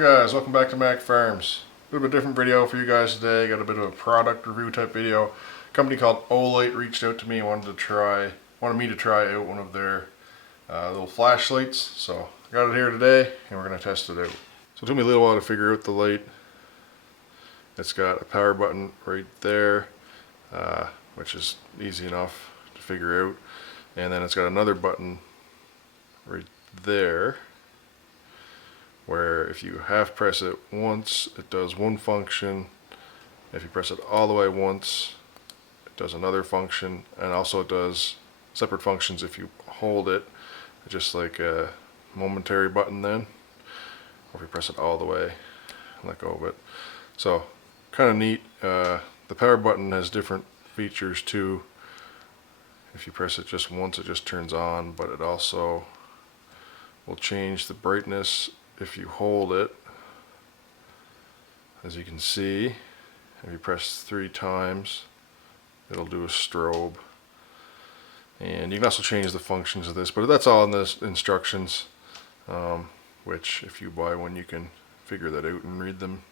Morning guys, welcome back to Mac Farms. A bit of a different video for you guys today. Got a bit of a product review type video. A company called Olight reached out to me and wanted me to try out one of their little flashlights. So I got it here today and we're going to test it out. So it took me a little while to figure out the light. It's got a power button right there, which is easy enough to figure out. And then it's got another button right there, where if you half press it once, it does one function. If you press it all the way once, it does another function, and also it does separate functions if you hold it, just like a momentary button then, or if you press it all the way and let go of it. So kind of neat. The power button has different features too. If you press it just once, it just turns on, but it also will change the brightness if you hold it. As you can see, if you press 3 times, it'll do a strobe. And you can also change the functions of this, but that's all in the instructions, which if you buy one you can figure that out and read them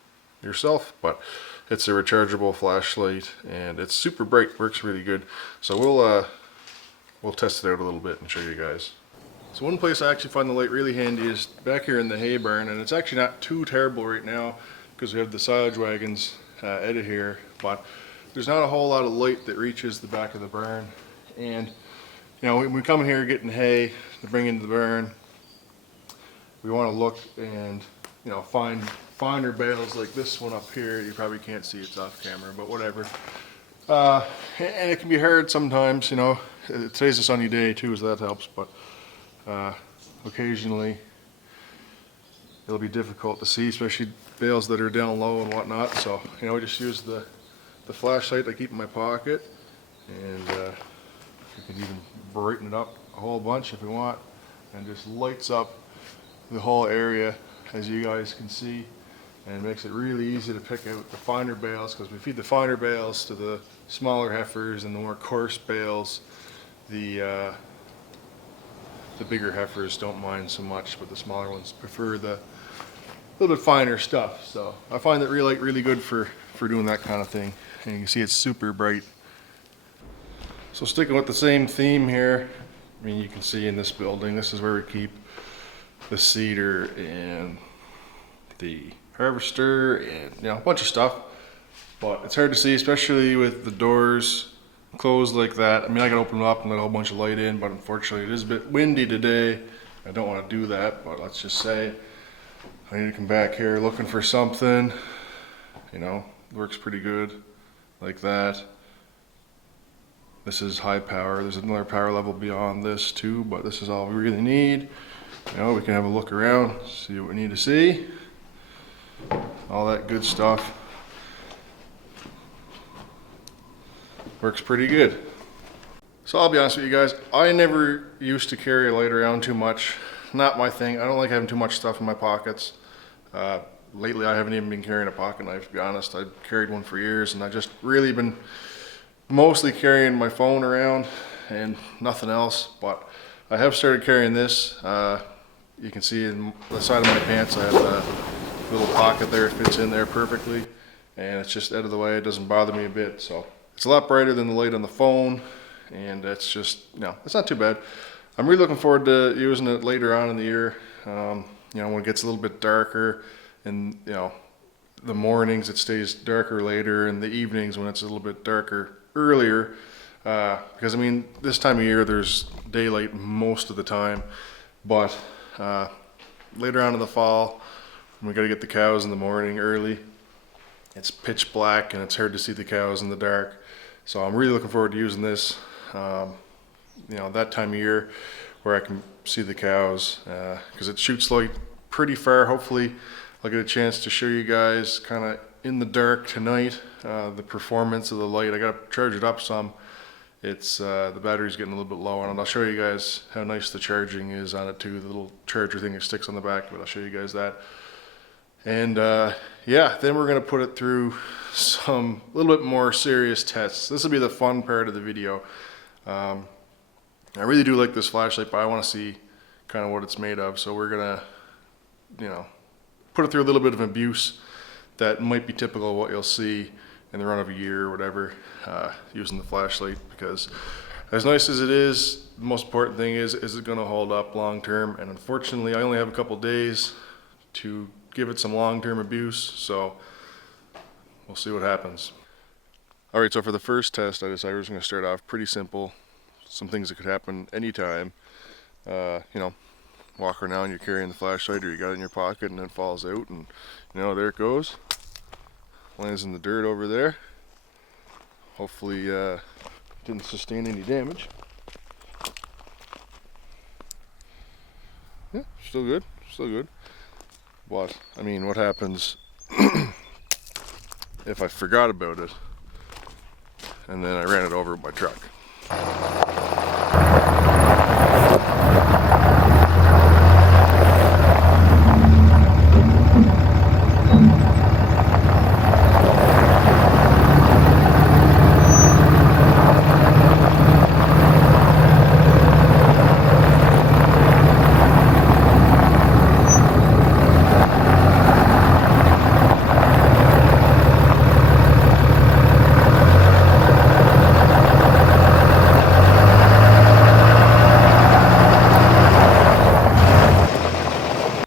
yourself. But it's a rechargeable flashlight and it's super bright, works really good. So we'll test it out a little bit and show you guys. So one place I actually find the light really handy is back here in the hay barn, and it's actually not too terrible right now because we have the silage wagons out of here, but there's not a whole lot of light that reaches the back of the barn. And you know, when we come in here getting hay to bring into the barn, we want to look and find finer bales like this one up here. You probably can't see, it's off camera, but whatever. And it can be hard sometimes, today's a sunny day too, so that helps, but occasionally it'll be difficult to see, especially bales that are down low and whatnot. So I just use the flashlight I keep in my pocket, and you can even brighten it up a whole bunch if you want, and just lights up the whole area, as you guys can see, and makes it really easy to pick out the finer bales, because we feed the finer bales to the smaller heifers, and the more coarse bales the bigger heifers don't mind so much, but the smaller ones prefer the little bit finer stuff. So I find that really good for doing that kind of thing. And you can see it's super bright. So sticking with the same theme here, I mean, you can see in this building, this is where we keep the seeder and the harvester and a bunch of stuff. But it's hard to see, especially with the doors closed like that. I mean, I can open them up and let a whole bunch of light in, but unfortunately it is a bit windy today. I don't want to do that, but let's just say I need to come back here looking for something. Works pretty good like that. This is high power. There's another power level beyond this too, but this is all we really need. We can have a look around, see what we need to see, all that good stuff. Works pretty good. So I'll be honest with you guys, I never used to carry a light around too much. Not my thing. I don't like having too much stuff in my pockets. Lately I haven't even been carrying a pocket knife, to be honest. I've carried one for years, and I've just really been mostly carrying my phone around and nothing else. But I have started carrying this. You can see in the side of my pants I have a little pocket there. It fits in there perfectly, and it's just out of the way. It doesn't bother me a bit. So it's a lot brighter than the light on the phone, and it's just, it's not too bad. I'm really looking forward to using it later on in the year. When it gets a little bit darker, and the mornings it stays darker later, and the evenings when it's a little bit darker earlier. Because I mean, this time of year there's daylight most of the time, but later on in the fall, when we got to get the cows in the morning early, it's pitch black and it's hard to see the cows in the dark. So I'm really looking forward to using this, that time of year where I can see the cows, because it shoots light pretty far. Hopefully I'll get a chance to show you guys kind of in the dark tonight the performance of the light. I got to charge it up some. It's the battery's getting a little bit low on it. I'll show you guys how nice the charging is on it too. The little charger thing that sticks on the back, but I'll show you guys that. And yeah, then we're going to put it through some little bit more serious tests. This will be the fun part of the video. I really do like this flashlight, but I want to see kind of what it's made of. So we're going to, put it through a little bit of abuse that might be typical of what you'll see in the run of a year or whatever, using the flashlight, because as nice as it is, the most important thing is it going to hold up long term? And unfortunately, I only have a couple days to give it some long-term abuse, so we'll see what happens. All right, so for the first test, I decided I was going to start off pretty simple. Some things that could happen anytime. You know, walk around, you're carrying the flashlight, or you got it in your pocket and then it falls out, and you know, there it goes. Lands in the dirt over there. Hopefully didn't sustain any damage. Yeah, still good, still good. But, I mean, what happens if I forgot about it and then I ran it over with my truck?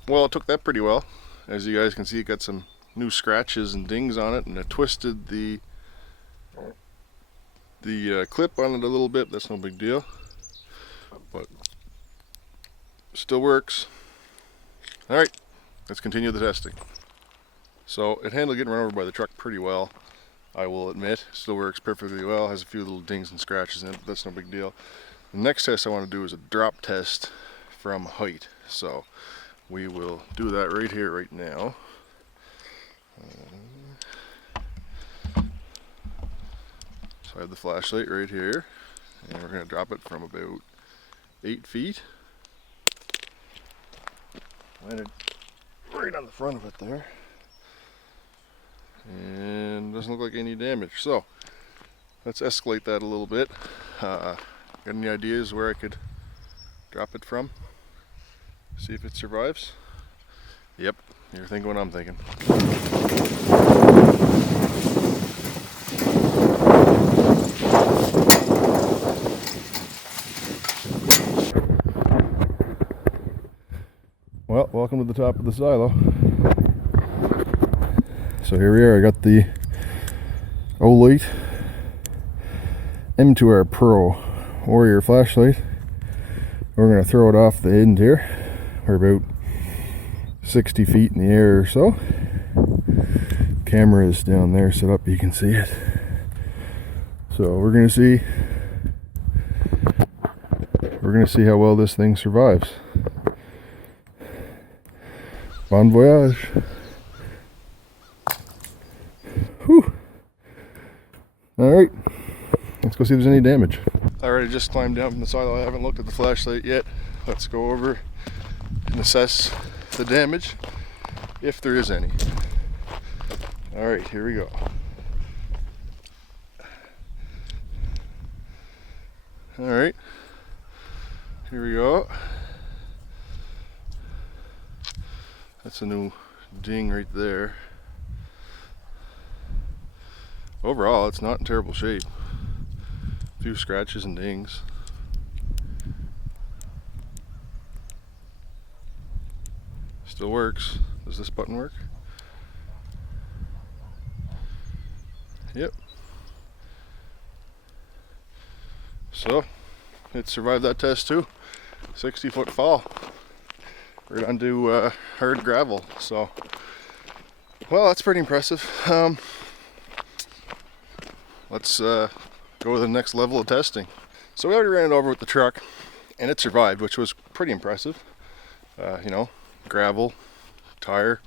Well, it took that pretty well. As you guys can see, it got some new scratches and dings on it, and it twisted the clip on it a little bit. That's no big deal, but still works. All right, let's continue the testing. So it handled getting run over by the truck pretty well, I will admit. Still works perfectly well. Has a few little dings and scratches in it, but that's no big deal. The next test I want to do is a drop test from height. So we will do that right here, right now. So I have the flashlight right here, and we're going to drop it from about 8 feet. Landed right on the front of it there. And doesn't look like any damage. So let's escalate that a little bit. Got any ideas where I could drop it from? See if it survives. Yep, you're thinking what I'm thinking. Well, welcome to the top of the silo. So here we are. I got the Olight M2R Pro Warrior flashlight. We're going to throw it off the end here. We're about 60 feet in the air or so. Camera is down there set up, you can see it. So we're going to see how well this thing survives. Bon voyage. Whew. Alright, let's go see if there's any damage. Alright, I just climbed down from the silo. I haven't looked at the flashlight yet. Let's go over and assess the damage, if there is any. Alright, here we go. Alright, here we go. That's a new ding right there. Overall, it's not in terrible shape. A few scratches and dings. Still works. Does this button work? Yep. So, it survived that test too. 60-foot fall. Right onto hard gravel. So, well, that's pretty impressive. Let's go to the next level of testing. So we already ran it over with the truck, and it survived, which was pretty impressive. You know, gravel, tire.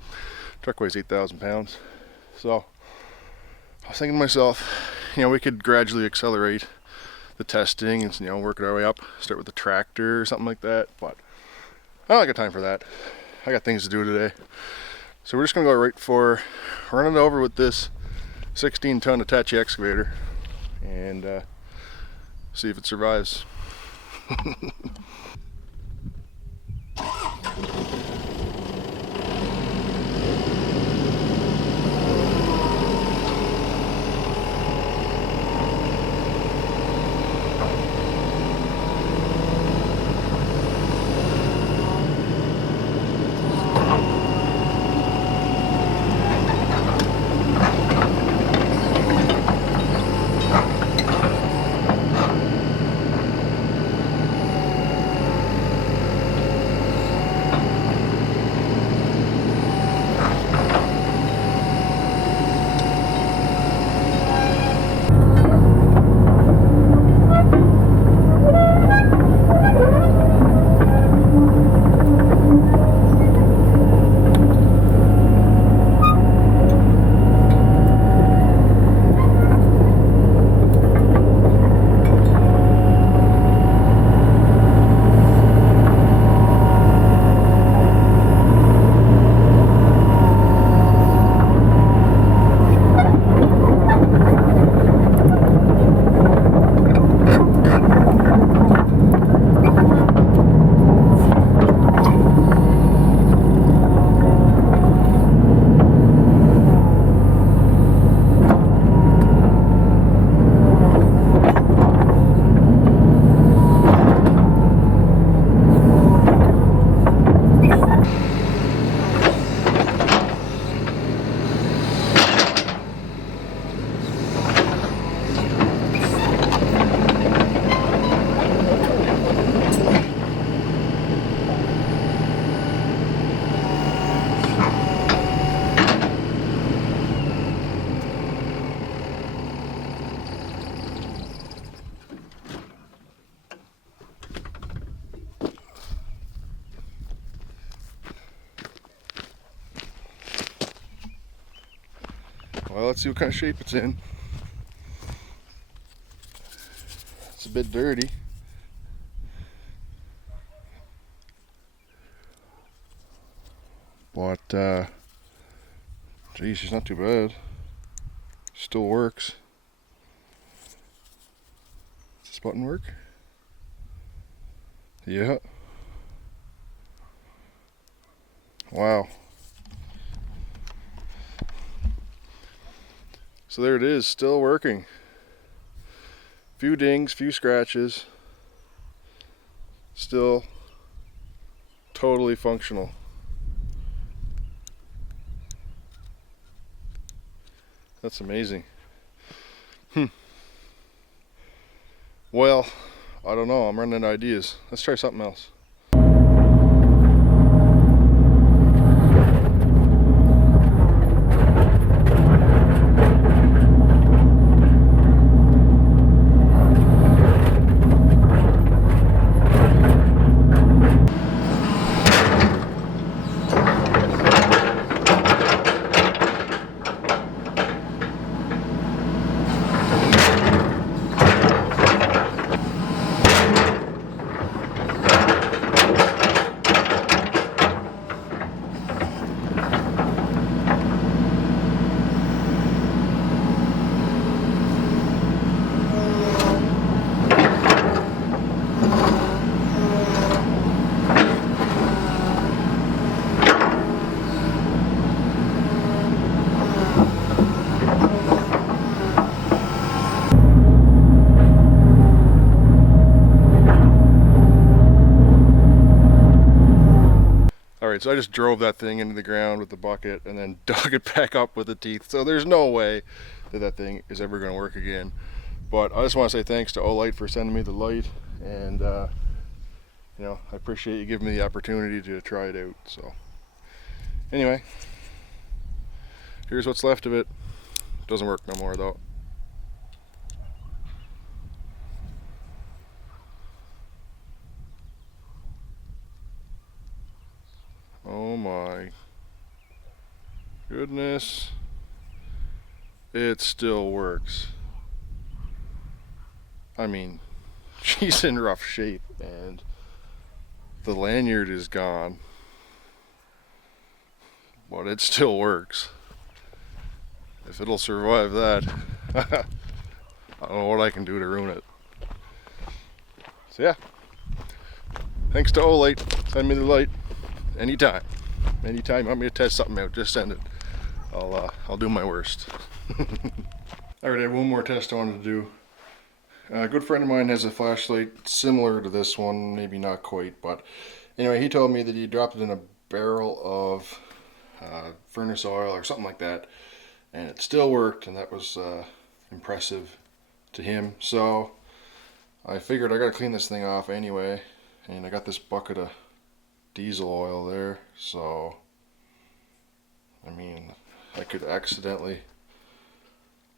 Truck weighs 8,000 pounds. So I was thinking to myself, you know, we could gradually accelerate the testing and, you know, work our way up. Start with the tractor or something like that. But I don't got time for that. I got things to do today. So we're just gonna go right for running it over with this 16-ton Hitachi excavator and see if it survives. Well, let's see what kind of shape it's in. It's a bit dirty. But, geez, she's not too bad. Still works. Does this button work? Yeah. Wow. So there it is, still working. Few dings, few scratches. Still totally functional. That's amazing. Well, I don't know, I'm running out of ideas. Let's try something else. Alright, so I just drove that thing into the ground with the bucket and then dug it back up with the teeth. So there's no way that that thing is ever going to work again. But I just want to say thanks to Olight for sending me the light. And, you know, I appreciate you giving me the opportunity to try it out. So, anyway, here's what's left of it. Doesn't work no more though. Oh my goodness. It still works. I mean, she's in rough shape and the lanyard is gone, but it still works. If it'll survive that, I don't know what I can do to ruin it. So yeah, thanks to Olight, send me the light. Anytime you want me to test something out, just send it. I'll do my worst. Alright, I have one more test I wanted to do. A good friend of mine has a flashlight similar to this one, maybe not quite, but anyway, he told me that he dropped it in a barrel of furnace oil or something like that, and it still worked, and that was impressive to him. So I figured I gotta clean this thing off anyway, and I got this bucket of diesel oil there, so I mean, I could accidentally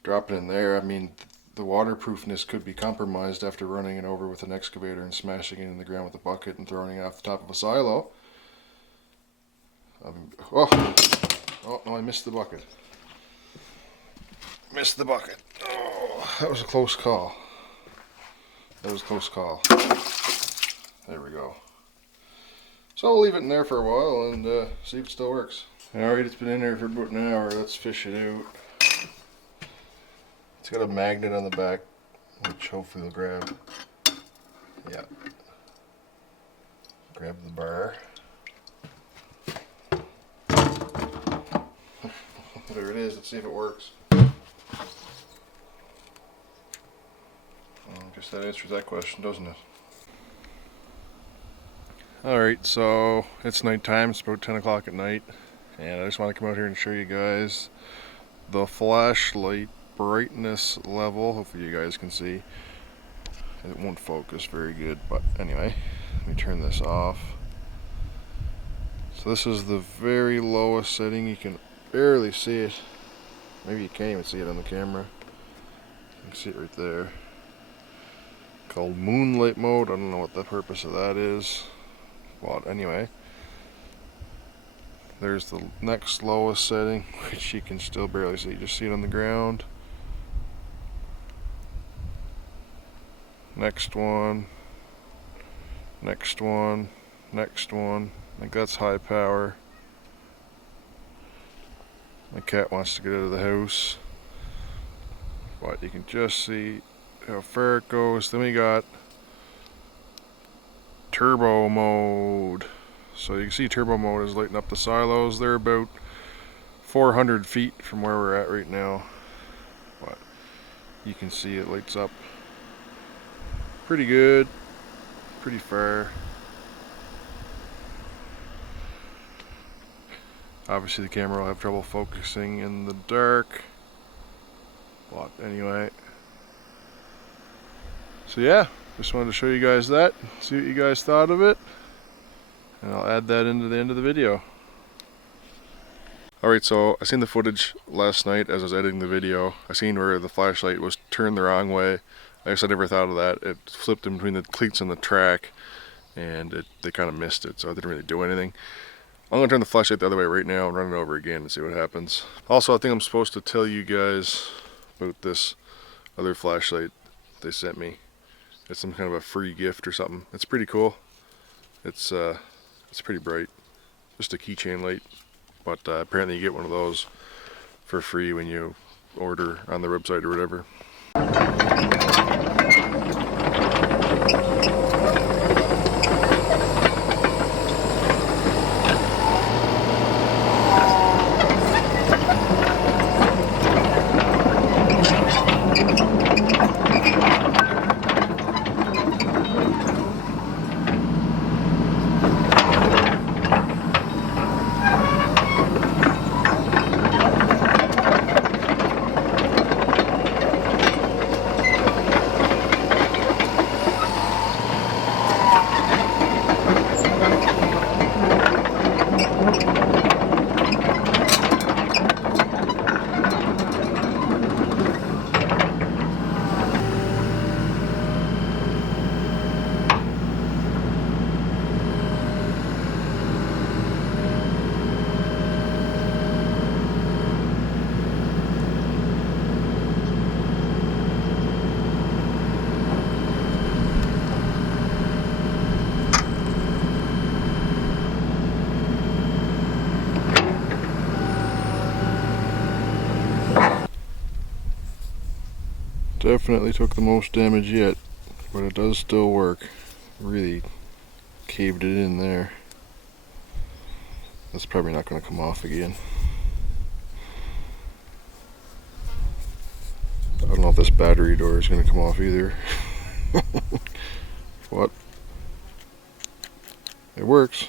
drop it in there. I mean, the waterproofness could be compromised after running it over with an excavator and smashing it in the ground with a bucket and throwing it off the top of a silo. Oh no, I missed the bucket. Missed the bucket. Oh, that was a close call. That was a close call. There we go. So I'll leave it in there for a while and see if it still works. Alright, it's been in there for about an hour. Let's fish it out. It's got a magnet on the back, which hopefully will grab. Yeah. Grab the bar. There it is. Let's see if it works. I guess that answers that question, doesn't it? Alright, so it's nighttime. It's about 10 o'clock at night. And I just want to come out here and show you guys the flashlight brightness level. Hopefully you guys can see. It won't focus very good, but anyway, let me turn this off. So this is the very lowest setting. You can barely see it. Maybe you can't even see it on the camera. You can see it right there. Called moonlight mode. I don't know what the purpose of that is. But anyway, There's the next lowest setting, which you can still barely see. Just see it on the ground. Next one. Next one. Next one. I think that's high power. My cat wants to get out of the house. But you can just see how far it goes. Then we got turbo mode. So you can see turbo mode is lighting up the silos. They're about 400 feet from where we're at right now. But you can see it lights up pretty good, pretty far. Obviously the camera will have trouble focusing in the dark. But anyway. So yeah, just wanted to show you guys that, see what you guys thought of it. And I'll add that into the end of the video. Alright, so I seen the footage last night as I was editing the video. I seen where the flashlight was turned the wrong way. I guess I never thought of that. It flipped in between the cleats on the track and they kind of missed it, so I didn't really do anything. I'm going to turn the flashlight the other way right now and run it over again and see what happens. Also, I think I'm supposed to tell you guys about this other flashlight they sent me. It's some kind of a free gift or something. It's pretty cool. It's pretty bright. Just a keychain light. But apparently you get one of those for free when you order on the website or whatever. Definitely took the most damage yet, but it does still work. Really caved it in there. That's probably not going to come off again. I don't know if this battery door is going to come off either. What? It works.